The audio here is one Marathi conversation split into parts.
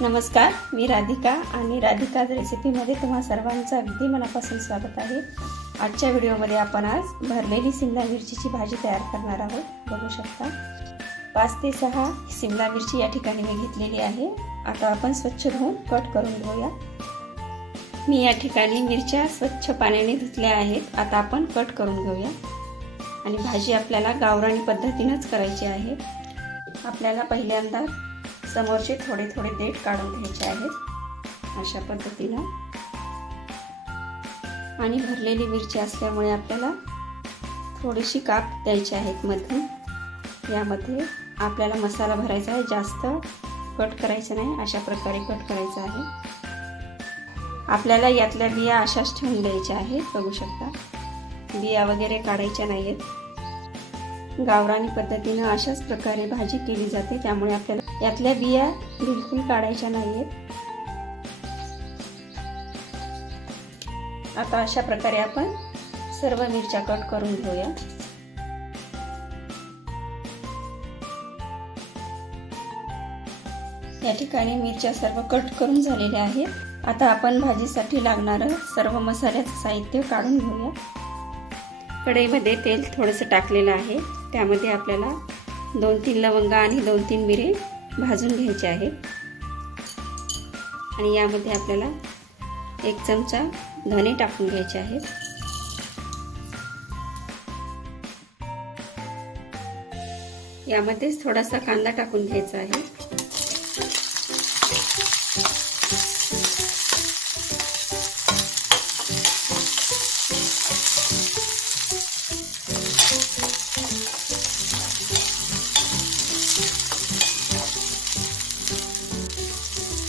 नमस्कार, मी राधिका आणि राधिका रेसिपीमध्ये तुम्हा सर्वांचं अगदी मनापासून स्वागत आहे। आजच्या व्हिडिओमध्ये आपण आज भरलेली शिमला मिरचीची भाजी तयार करणार आहोत। बघू शकता 5 ते 6 शिमला मिरची या ठिकाणी मी घेतलेली आहे। आता आपण स्वच्छ धुवून कट करून घेऊया। मी या ठिकाणी मिरच्या स्वच्छ पाण्याने धुतल्या आहेत। आता आपण कट करून घेऊया आणि भाजी आपल्याला गावरानी पद्धतीनेच करायची आहे। आपल्याला पहिल्यांदा समोरचे थोडे थोडे देठ काढून घ्यायचे आहेत अशा पद्धतीने। आणि भरलेली मिरची असल्यामुळे आपल्याला थोडीशी काप द्यायची आहेत मधून। यामध्ये आपल्याला मसाला भरायचा आहे, जास्त कट करायचं नाही, अशा प्रकारे कट करायचा आहे। आपल्याला यातल्या बिया अशाच ठेवून द्यायच्या आहेत। बघू शकता बिया वगैरे काढायच्या नाहीत। गावरानी पद्धतीने अशाच प्रकारे भाजी केली जाते, त्यामुळे आपल्याला यातल्या बिया बिलकुल काढायच्या नाहीत। आता अशा प्रकारे आपण सर्व मिरच्या कट करून घेऊया। या ठिकाणी मिरच्या सर्व कट करून झालेल्या आहेत। आता आपण भाजीसाठी लागणारे सर्व मसाल्याचे साहित्य काढून घेऊया। कढईमध्ये तेल थोडंसं टाकलेलं आहे, त्यामध्ये आपल्याला 2-3 लवंग आणि 2-3 मिरी भाजून घ्यायचे आहेत। आणि यामध्ये आपल्याला 1 चमचा धने टाकून घ्यायचे आहेत। यामध्ये थोडासा कांदा टाकून घ्यायचा आहे।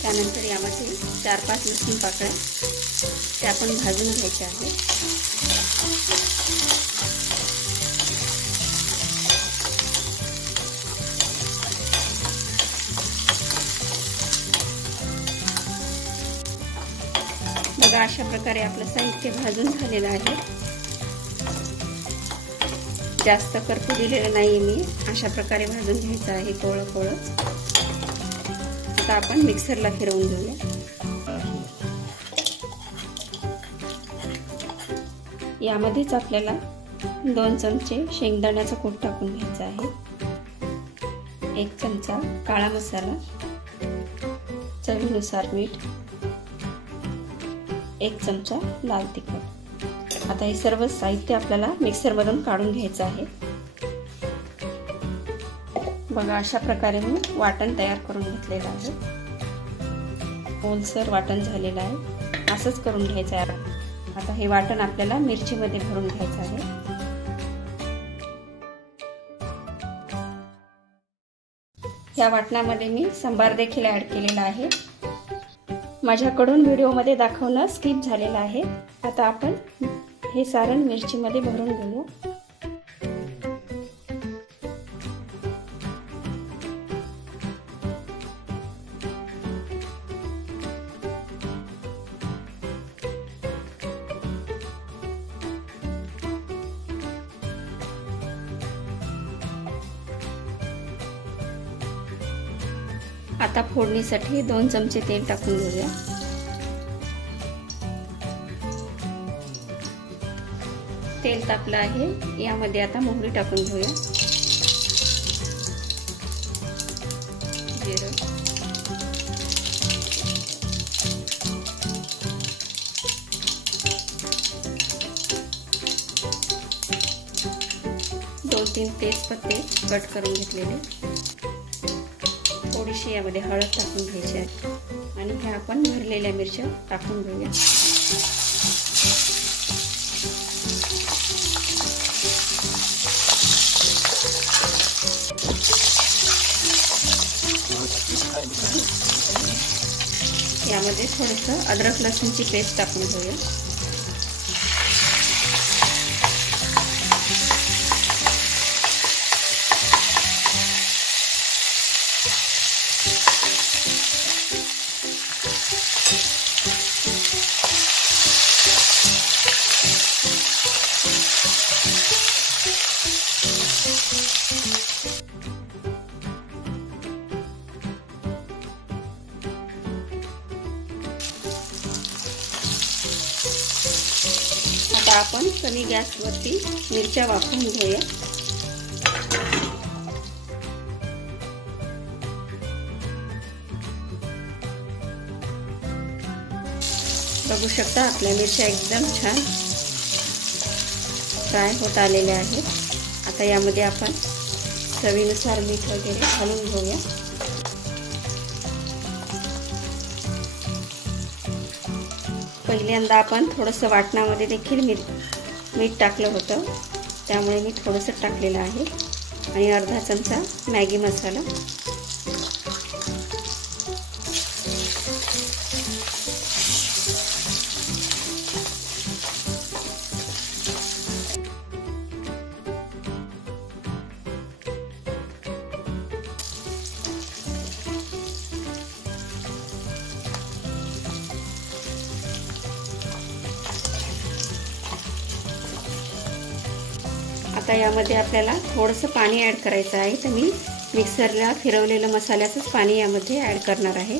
त्यानंतर यामध्ये 4-5 लसूण पाकळ्या त्या आपण भाजून घ्यायच्या आहेत। बघा अशा प्रकारे आपलं साहित्य भाजून झालेलं आहे। जास्त करपू दिलेलं नाही मी, अशा प्रकारे भाजून घ्यायचं आहे कोळं। आता आपण मिक्सरला फिरवून घेऊया। यामध्येच आपल्याला 2 चमचे शेंगदाण्याचा कूट टाकून घ्यायचा आहे। 1 चमचा काळा मसाला, चवीनुसार मीठ, 1 चमचा लाल तिखट। आता हे सर्व साहित्य आपल्याला मिक्सर मधून काढून घ्यायचं आहे। बघा अशा प्रकारे मी वाटण तयार करून घेतलेलं आहे। ओलसर वाटण झालेलं आहे, असंच करून घ्यायचं आहे। आता हे वाटण आपल्याला मिरचीमध्ये भरून घ्यायचं आहे। या वाटणामध्ये मी सांबार देखील ऍड केलेला आहे। माझ्याकडून व्हिडिओमध्ये दाखवणं स्किप झालेलं आहे। आता आपण हे सारण मिरचीमध्ये भरून घेऊया। आता फोडणीसाठी 2 चमचे तेल टाकून घेऊया। तेल तापलं आहे, यामध्ये आता मोहरी टाकून घेऊया। जिरं, दोन-तीन तेजपत्ते कट करून घेतलेले, थोडीशी यामध्ये हळद टाकून घ्यायची आहे आणि ह्या आपण भरलेल्या मिरच्या टाकून घेऊया। यामध्ये थोडंसं अद्रक लसूणची पेस्ट टाकून घेऊया। आता आपण कमी गॅसवरती मिरच्या वाफवून घेऊया। बघू शकता आपल्या मिरच्या एकदम छान फ्राय होत आलेल्या आहेत। आता यामध्ये आपण चवीनुसार मीठ वगैरे घालून घेऊया। पहिल्यांदा आपण थोडंसं वाटणामध्ये देखील मीठ टाकलं होतं, त्यामुळे मी थोडंसं टाकलेलं आहे आणि अर्धा चमचा मॅगी मसाला। आता यामध्ये आपल्याला थोडंसं पाणी ॲड करायचं आहे, तर मी मिक्सरला फिरवलेलं मसाल्याचंच पाणी यामध्ये ॲड करणार आहे।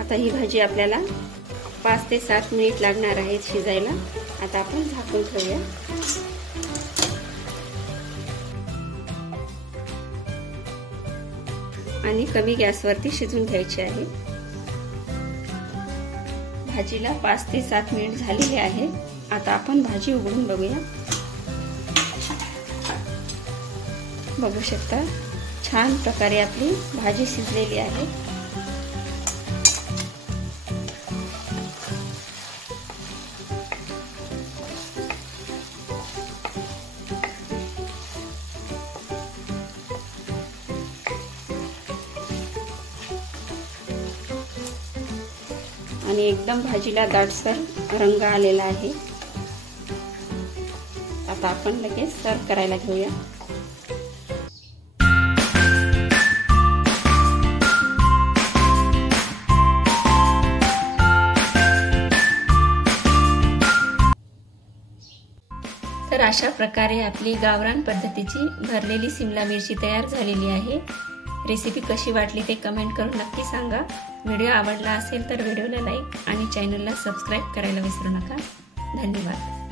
आता ही भाजी आपल्याला 5 ते 7 मिनिट लागणार आहेत शिजायला। आता आपण झाकून ठेवूया आणि कमी गॅसवरती शिजून घ्यायची आहे। भाजीला 5 ते 7 मिनिट झालेले आहे। आता आपण भाजी उघडून बघूया। बघू शकता छान प्रकारे आपली भाजी शिजलेली आहे। आणि एकदम भाजीला दाटसर रंग आलेला आहे। आता आपण लगेच सर्व करायला घेऊया। तर अशा प्रकारे आपली गावरान पद्धतीची भरलेली सिमला मिरची तयार झालेली आहे। रेसिपी कशी वाटली ते कमेंट करून नक्की सांगा। व्हिडिओ आवडला असेल तर व्हिडिओला लाईक आणि चॅनलला सबस्क्राईब करायला विसरू नका। धन्यवाद।